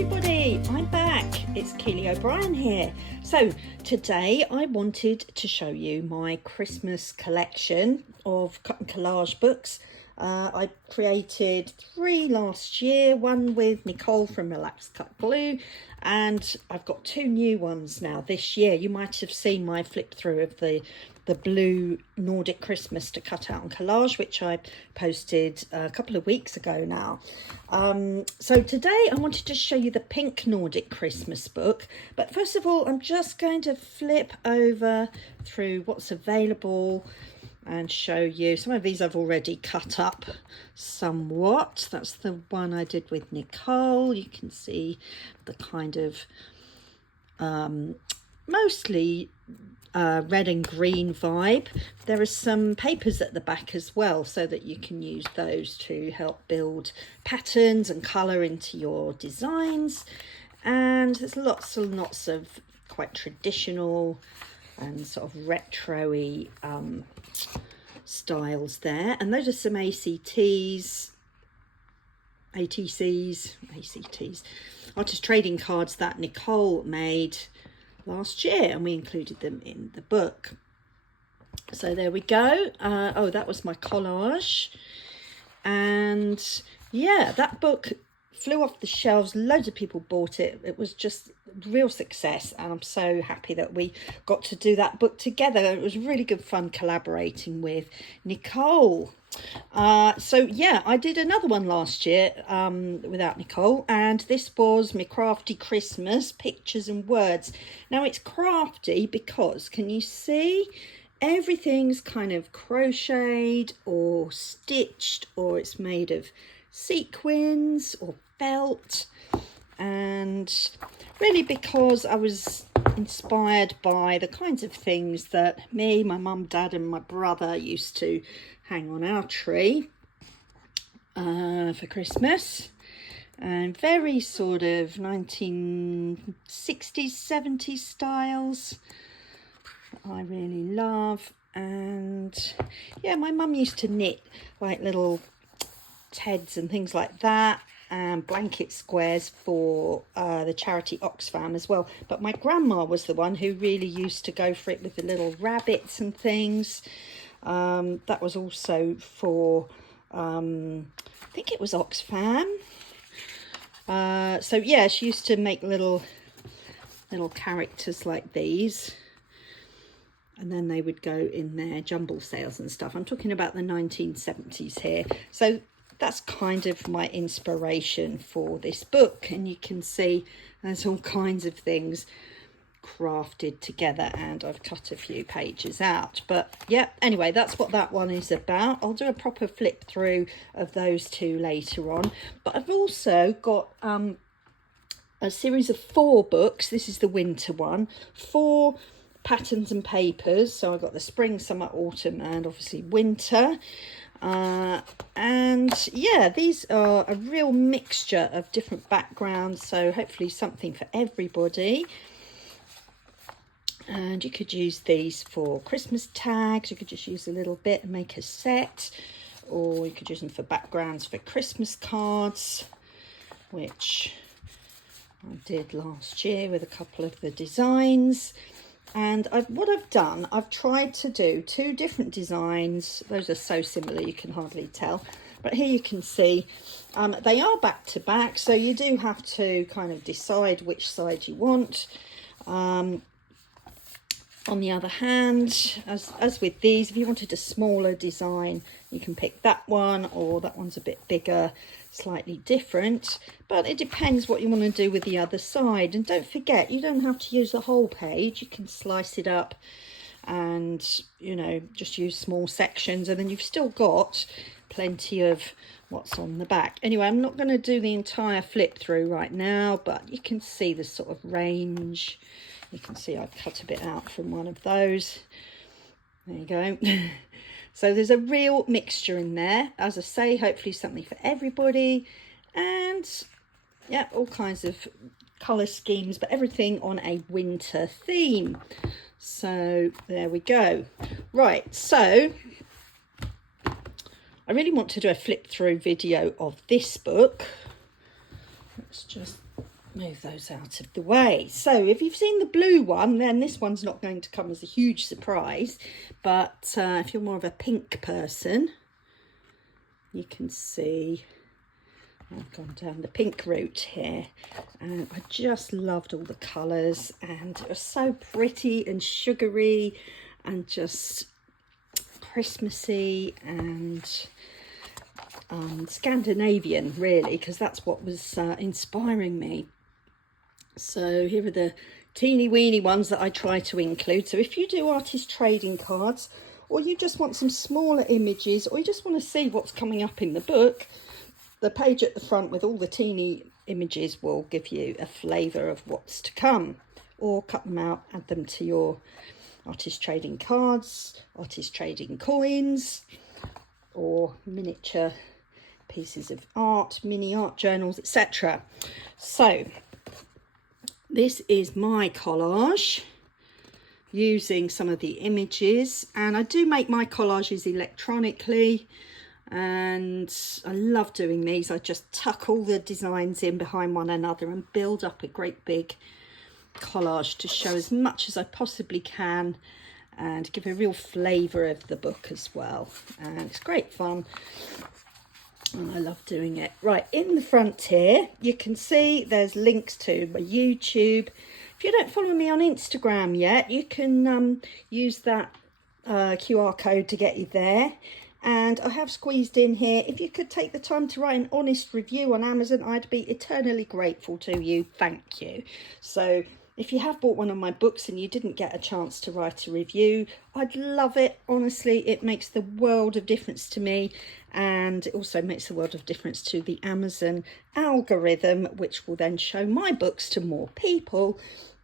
everybody, I'm back. It's Keely O'Brien here. So today I wanted to show you my Christmas collection of cut and collage books. I created 3 last year, one with Nicole from Relaxed Cut Glue, and I've got 2 new ones now this year. You might have seen my flip through of the blue Nordic Christmas to cut out on collage, which I posted a couple of weeks ago now. So today I wanted to show you the pink Nordic Christmas book, but first of all I'm just going to flip over through what's available and show you. Some of these I've already cut up somewhat. That's the one I did with Nicole. You can see the kind of mostly red and green vibe. There are some papers at the back as well, so that you can use those to help build patterns and colour into your designs. And there's lots and lots of quite traditional and sort of retro-y styles there. And those are some ACTs, artist trading cards that Nicole made last year, and we included them in the book. So there we go. Oh, that was my collage. And yeah, that book flew off the shelves. Loads of people bought it. It was just a real success, and I'm so happy that we got to do that book together. It was really good fun collaborating with Nicole. So yeah, I did another one last year without Nicole, and this was my Crafty Christmas Pictures and Words. Now it's crafty because, can you see, everything's kind of crocheted or stitched, or it's made of sequins or felt. And really because I was inspired by the kinds of things that me, my mum, dad and my brother used to hang on our tree for Christmas, and very sort of 1960s, 70s styles that I really love. And yeah, my mum used to knit like little Teds and things like that, and blanket squares for the charity Oxfam as well. But my grandma was the one who really used to go for it with the little rabbits and things. That was also for I think it was Oxfam. So yeah, she used to make little characters like these, and then they would go in their jumble sales and stuff. I'm talking about the 1970s here. So that's kind of my inspiration for this book, and you can see there's all kinds of things crafted together, and I've cut a few pages out. But yeah, anyway, that's what that one is about. I'll do a proper flip through of those 2 later on. But I've also got a series of 4 books. This is the winter one, 4 patterns and papers. So I've got the spring, summer, autumn and obviously winter. And yeah, these are a real mixture of different backgrounds, so hopefully something for everybody. And you could use these for Christmas tags. You could just use a little bit and make a set, or you could use them for backgrounds for Christmas cards, which I did last year with a couple of the designs. And what I've done, I've tried to do 2 different designs. Those are so similar you can hardly tell. But here you can see they are back to back, so you do have to kind of decide which side you want. On the other hand, as with these, if you wanted a smaller design, you can pick that one, or that one's a bit bigger, slightly different. But it depends what you want to do with the other side. And don't forget, you don't have to use the whole page. You can slice it up and, you know, just use small sections, and then you've still got plenty of what's on the back. Anyway, I'm not going to do the entire flip through right now, but you can see the sort of range. You can see I've cut a bit out from one of those. There you go. So there's a real mixture in there. As I say, hopefully something for everybody. And yeah, all kinds of colour schemes, but everything on a winter theme. So there we go. Right, so I really want to do a flip through video of this book. Let's just move those out of the way. So if you've seen the blue one, then this one's not going to come as a huge surprise, but if you're more of a pink person, you can see I've gone down the pink route here, and I just loved all the colours, and it was so pretty and sugary and just Christmassy and Scandinavian, really, because that's what was inspiring me. So here are the teeny weeny ones that I try to include. So if you do artist trading cards, or you just want some smaller images, or you just want to see what's coming up in the book, the page at the front with all the teeny images will give you a flavour of what's to come. Or cut them out, add them to your artist trading cards, artist trading coins, or miniature pieces of art, mini art journals, etc. So this is my collage using some of the images, and I do make my collages electronically, and I love doing these. I just tuck all the designs in behind one another and build up a great big collage to show as much as I possibly can and give a real flavour of the book as well. And it's great fun, and I love doing it. Right, in the front here you can see there's links to my YouTube. If you don't follow me on Instagram yet, you can use that QR code to get you there. And I have squeezed in here, if you could take the time to write an honest review on Amazon, I'd be eternally grateful to you. Thank you. So if you have bought one of my books and you didn't get a chance to write a review, I'd love it. Honestly, it makes the world of difference to me, and it also makes the world of difference to the Amazon algorithm, which will then show my books to more people.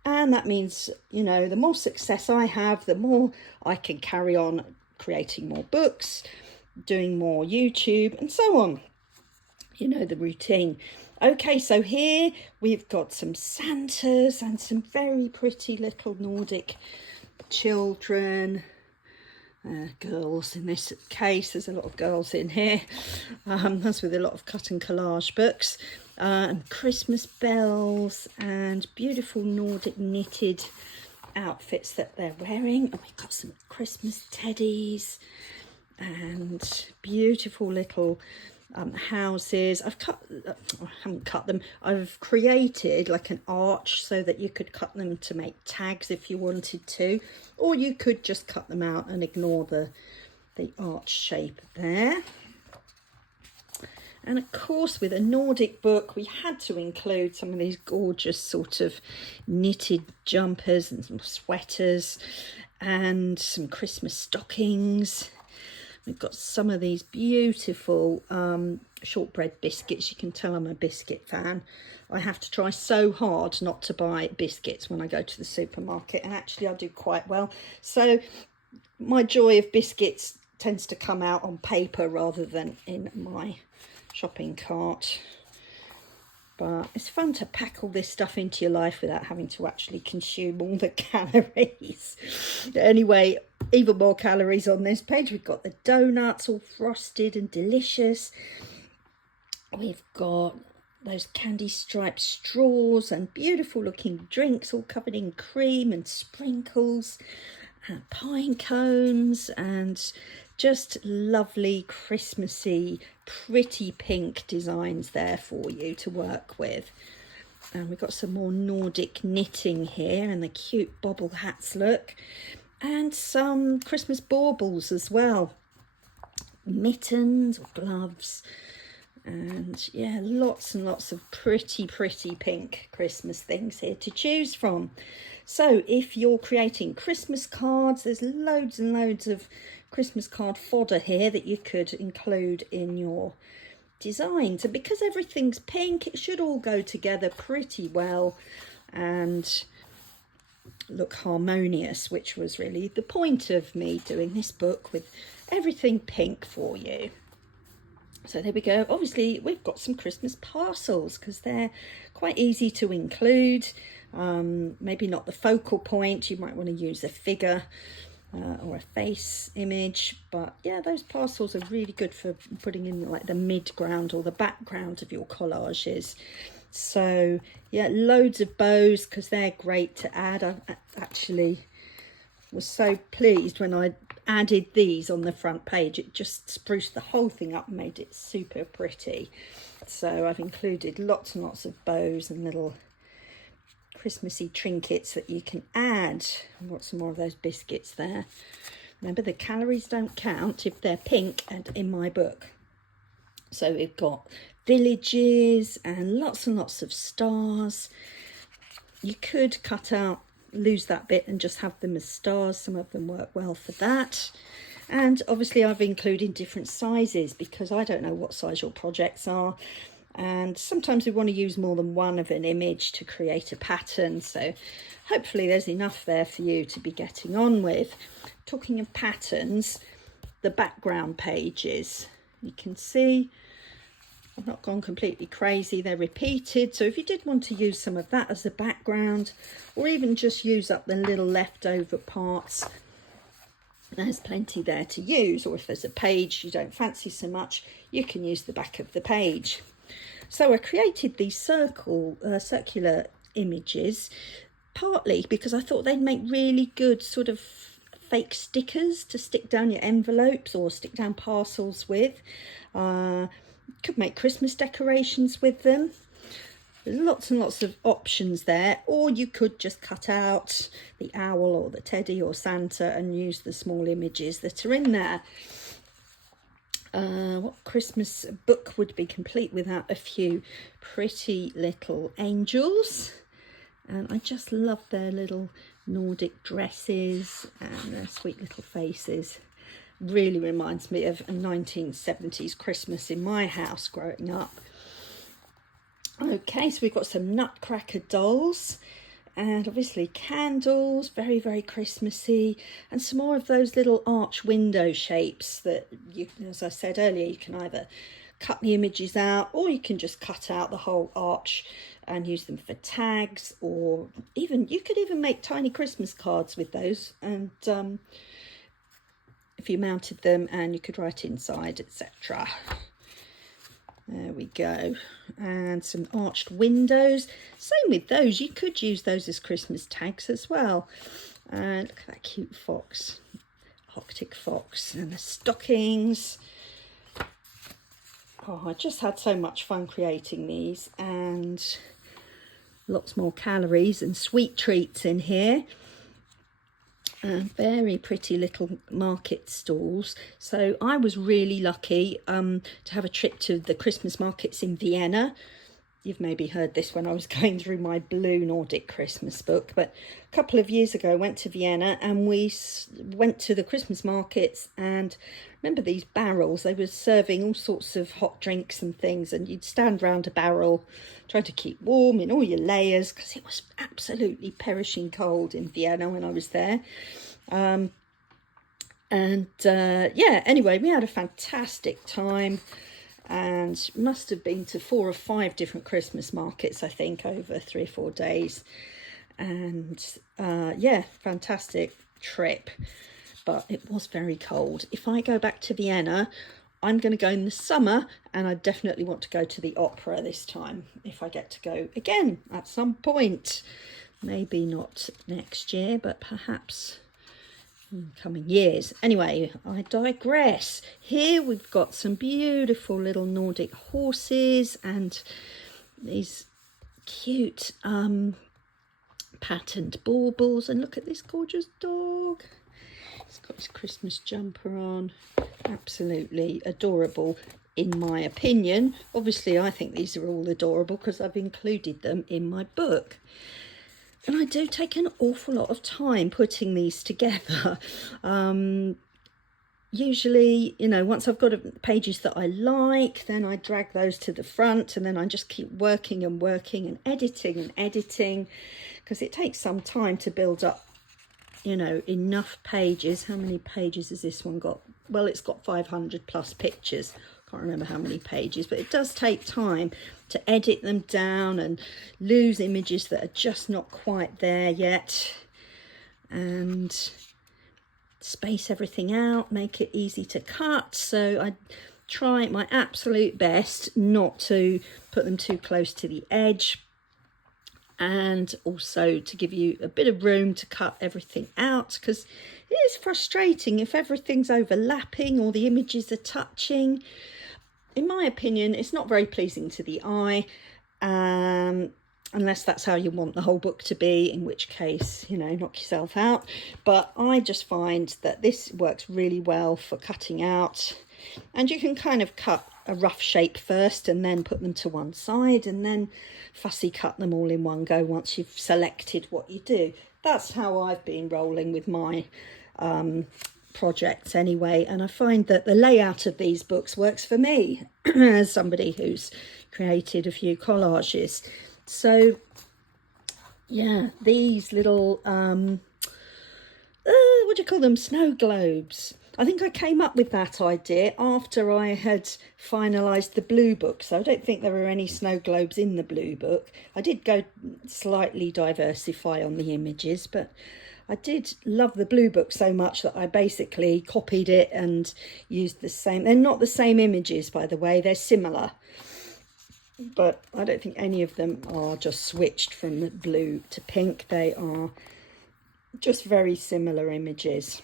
And that means, you know, the more success I have, the more I can carry on creating more books, doing more YouTube, and so on. You know the routine. Okay, so here we've got some Santas and some very pretty little Nordic children, girls in this case. There's a lot of girls in here. That's with a lot of cut and collage books, and Christmas bells and beautiful Nordic knitted outfits that they're wearing. And we've got some Christmas teddies and beautiful little houses. I haven't cut them. I've created like an arch so that you could cut them to make tags if you wanted to, or you could just cut them out and ignore the arch shape there. And of course, with a Nordic book, we had to include some of these gorgeous sort of knitted jumpers and some sweaters and some Christmas stockings. We've got some of these beautiful shortbread biscuits. You can tell I'm a biscuit fan. I have to try so hard not to buy biscuits when I go to the supermarket, and actually I do quite well. So my joy of biscuits tends to come out on paper rather than in my shopping cart. But it's fun to pack all this stuff into your life without having to actually consume all the calories. Anyway, even more calories on this page. We've got the donuts all frosted and delicious. We've got those candy striped straws and beautiful looking drinks all covered in cream and sprinkles and pine cones, and just lovely Christmassy pretty pink designs there for you to work with. And we've got some more Nordic knitting here and the cute bobble hats look, and some Christmas baubles as well, mittens or gloves, and yeah, lots and lots of pretty pink Christmas things here to choose from. So if you're creating Christmas cards, there's loads and loads of Christmas card fodder here that you could include in your designs. And because everything's pink, it should all go together pretty well and look harmonious, which was really the point of me doing this book, with everything pink for you. So there we go. Obviously we've got some Christmas parcels because they're quite easy to include. Maybe not the focal point. You might want to use a figure or a face image, but yeah, those parcels are really good for putting in like the midground or the background of your collages. So yeah, loads of bows because they're great to add. I actually was so pleased when I added these on the front page. It just spruced the whole thing up and made it super pretty. So I've included lots and lots of bows and little Christmassy trinkets that you can add. I've got some more of those biscuits there. Remember, the calories don't count if they're pink and in my book. So we've got villages and lots of stars. You could cut out, lose that bit and just have them as stars. Some of them work well for that. And obviously I've included different sizes because I don't know what size your projects are. And sometimes we want to use more than one of an image to create a pattern. So hopefully there's enough there for you to be getting on with. Talking of patterns, the background pages, you can see I've not gone completely crazy. They're repeated. So if you did want to use some of that as a background, or even just use up the little leftover parts, there's plenty there to use. Or if there's a page you don't fancy so much, you can use the back of the page. So I created these circular images, partly because I thought they'd make really good sort of fake stickers to stick down your envelopes or stick down parcels with. Could make Christmas decorations with them. There's lots and lots of options there, or you could just cut out the owl or the teddy or Santa and use the small images that are in there. What Christmas book would be complete without a few pretty little angels? And I just love their little Nordic dresses and their sweet little faces. Really reminds me of a 1970s Christmas in my house growing up. Okay, so we've got some nutcracker dolls and obviously candles, very, very Christmassy, and some more of those little arch window shapes that, you, as I said earlier, you can either cut the images out or you can just cut out the whole arch and use them for tags, or even you could even make tiny Christmas cards with those, and if you mounted them, and you could write inside, etc. There we go. And some arched windows. Same with those. You could use those as Christmas tags as well. And look at that cute fox. Arctic fox. And the stockings. Oh, I just had so much fun creating these. And lots more calories and sweet treats in here. Very pretty little market stalls. So I was really lucky to have a trip to the Christmas markets in Vienna. You've maybe heard this when I was going through my blue Nordic Christmas book, but a couple of years ago I went to Vienna and we went to the Christmas markets, and remember these barrels, they were serving all sorts of hot drinks and things, and you'd stand round a barrel trying to keep warm in all your layers because it was absolutely perishing cold in Vienna when I was there. Yeah, anyway, we had a fantastic time. And must have been to 4 or 5 different Christmas markets, I think, over 3 or 4 days. And yeah, fantastic trip, but it was very cold. If I go back to Vienna, I'm going to go in the summer, and I definitely want to go to the opera this time if I get to go again at some point. Maybe not next year, but perhaps in coming years. Anyway, I digress. Here we've got some beautiful little Nordic horses and these cute patterned baubles, and look at this gorgeous dog. He's got his Christmas jumper on. Absolutely adorable in my opinion. Obviously I think these are all adorable because I've included them in my book. And I do take an awful lot of time putting these together. Usually, you know, once I've got pages that I like, then I drag those to the front, and then I just keep working and working and editing, because it takes some time to build up, you know, enough pages. How many pages has this one got? Well, it's got 500 plus pictures. Can't remember how many pages, but it does take time to edit them down and lose images that are just not quite there yet, and space everything out, make it easy to cut. So I try my absolute best not to put them too close to the edge, and also to give you a bit of room to cut everything out, because it is frustrating if everything's overlapping or the images are touching. In my opinion, it's not very pleasing to the eye, unless that's how you want the whole book to be, in which case, you know, knock yourself out. But I just find that this works really well for cutting out, and you can kind of cut a rough shape first and then put them to one side, and then fussy cut them all in one go once you've selected what you do. That's how I've been rolling with my projects anyway, and I find that the layout of these books works for me as somebody who's created a few collages. So yeah, these little what do you call them, snow globes. I think I came up with that idea after I had finalised the blue book, so I don't think there were any snow globes in the blue book. I did go slightly diversify on the images, but I did love the blue book so much that I basically copied it and used the same. They're not the same images, by the way, they're similar, but I don't think any of them are just switched from the blue to pink. They are just very similar images.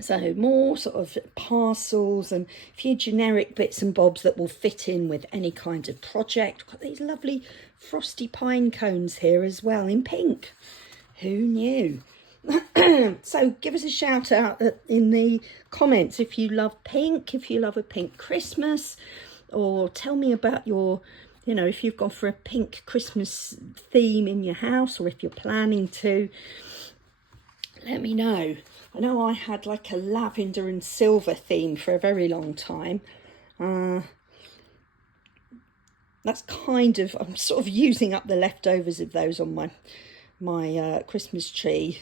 So more sort of parcels and a few generic bits and bobs that will fit in with any kind of project. Got these lovely frosty pine cones here as well in pink. Who knew? So give us a shout out in the comments if you love pink, if you love a pink Christmas, or tell me about your, you know, if you've gone for a pink Christmas theme in your house, or if you're planning to. Let me know. I know I had like a lavender and silver theme for a very long time. That's kind of, I'm sort of using up the leftovers of those on my Christmas tree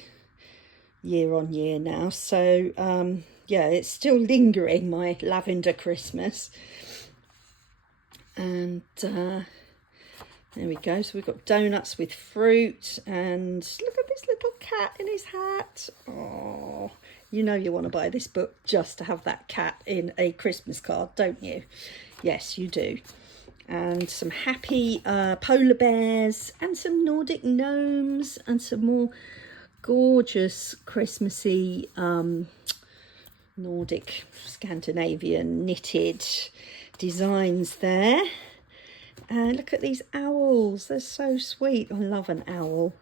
year on year now. So yeah, it's still lingering, my lavender Christmas. And there we go. So we've got donuts with fruit, and look at this little cat in his hat. Oh, you know you want to buy this book just to have that cat in a Christmas card, don't you? Yes, you do. And some happy polar bears, and some Nordic gnomes, and some more gorgeous Christmassy Nordic Scandinavian knitted designs there. And look at these owls, they're so sweet. I love an owl.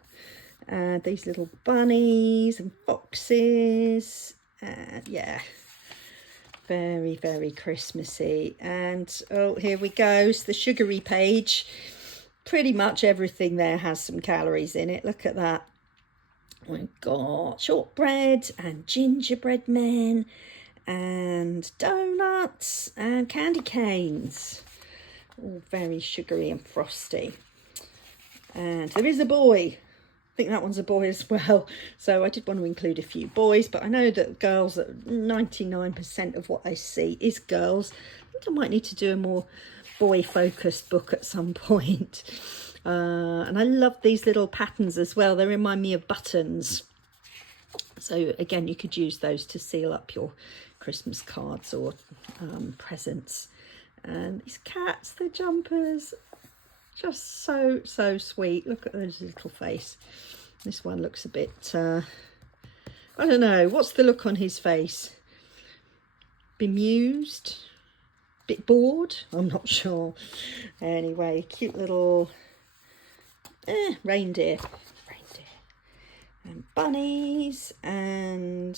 These little bunnies and foxes. Yeah, very, very Christmassy. And oh, here we go. It's the sugary page. Pretty much everything there has some calories in it. Look at that. We've got shortbread and gingerbread men and donuts and candy canes. All very sugary and frosty. And there is a boy. I think that one's a boy as well. So I did want to include a few boys, but I know that girls, 99% of what I see is girls. I think I might need to do a more boy-focused book at some point. And I love these little patterns as well. They remind me of buttons. So again, you could use those to seal up your Christmas cards or presents. And these cats, the jumpers, just so sweet. Look at his little face. This one looks a bit, I don't know, what's the look on his face? Bemused? Bit bored? I'm not sure. Anyway, cute little reindeer. And bunnies and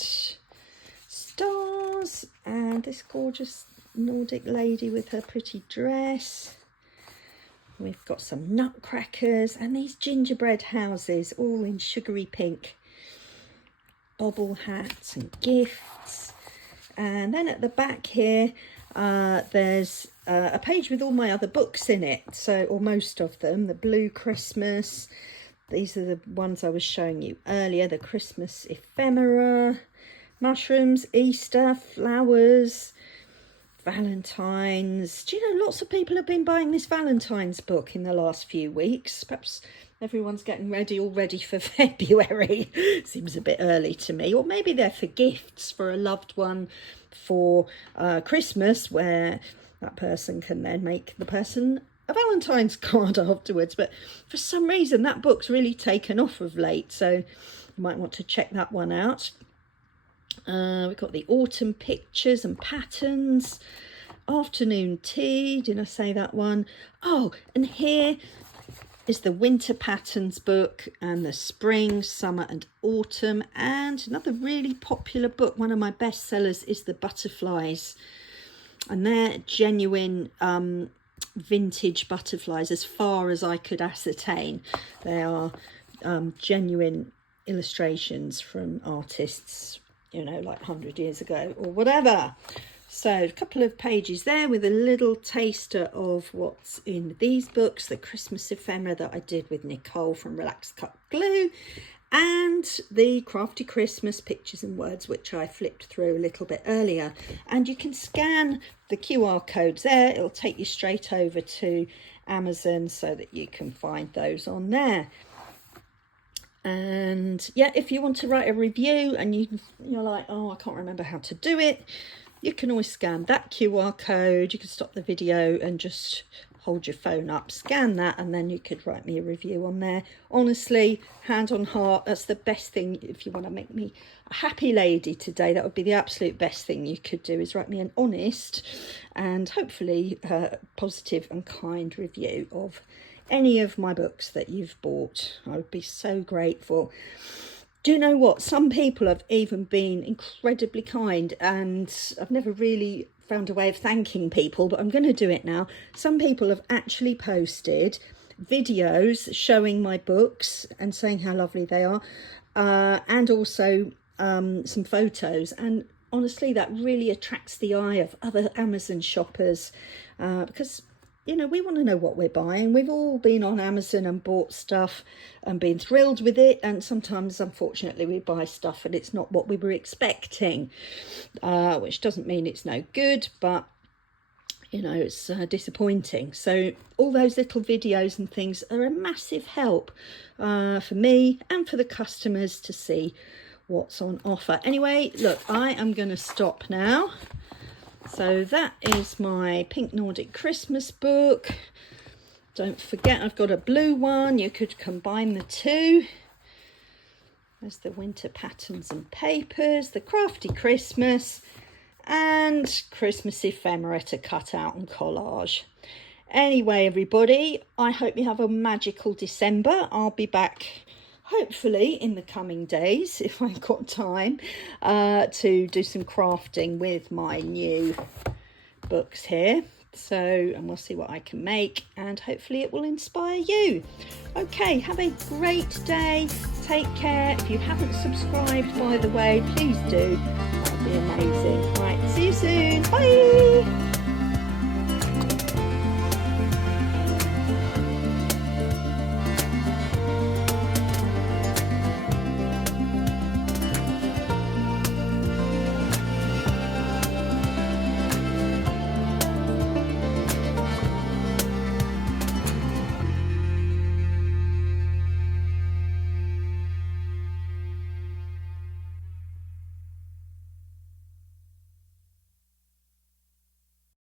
stars, and this gorgeous Nordic lady with her pretty dress. We've got some nutcrackers and these gingerbread houses, all in sugary pink. Bobble hats and gifts. And then at the back here, there's a page with all my other books in it. So, or most of them. The Blue Christmas. These are the ones I was showing you earlier. The Christmas ephemera. Mushrooms, Easter, flowers, Valentine's. Do you know, lots of people have been buying this Valentine's book in the last few weeks. Perhaps everyone's getting all ready for February. Seems a bit early to me. Or maybe they're for gifts for a loved one for Christmas, where that person can then make the person a Valentine's card afterwards. But for some reason that book's really taken off of late, so you might want to check that one out. We've got the autumn pictures and patterns, afternoon tea, did I say that one? Oh, and here is the winter patterns book, and the spring, summer and autumn. And another really popular book, one of my best sellers, is the butterflies, and they're genuine vintage butterflies as far as I could ascertain. They are genuine illustrations from artists, you know, like 100 years ago or whatever. So a couple of pages there with a little taster of what's in these books, the Christmas ephemera that I did with Nicole from Relax Cut Glue, and the Crafty Christmas pictures and words, which I flipped through a little bit earlier. And you can scan the QR codes there. It'll take you straight over to Amazon so that you can find those on there. And yeah, if you want to write a review and you're like, oh, I can't remember how to do it, you can always scan that QR code. You can stop the video and just hold your phone up, scan that, and then you could write me a review on there. Honestly, hand on heart, that's the best thing. If you want to make me a happy lady today, that would be the absolute best thing you could do, is write me an honest and hopefully positive and kind review of any of my books that you've bought. I would be so grateful. Do you know what? Some people have even been incredibly kind, and I've never really found a way of thanking people, but I'm going to do it now. Some people have actually posted videos showing my books and saying how lovely they are, and also some photos. And honestly, that really attracts the eye of other Amazon shoppers, because you know, we want to know what we're buying. We've all been on Amazon and bought stuff and been thrilled with it. And sometimes, unfortunately, we buy stuff and it's not what we were expecting, which doesn't mean it's no good, but, you know, it's disappointing. So all those little videos and things are a massive help for me and for the customers to see what's on offer. Anyway, look, I am going to stop now. So that is my Pink Nordic Christmas book. Don't forget, I've got a blue one. You could combine the two. There's the winter patterns and papers, the Crafty Christmas, and Christmas ephemera to cut out and collage. Anyway, everybody, I hope you have a magical December. I'll be back hopefully in the coming days, if I've got time, to do some crafting with my new books here. So, and we'll see what I can make, and hopefully it will inspire you. Okay, have a great day. Take care. If you haven't subscribed, by the way, please do. That would be amazing. Right, see you soon. Bye.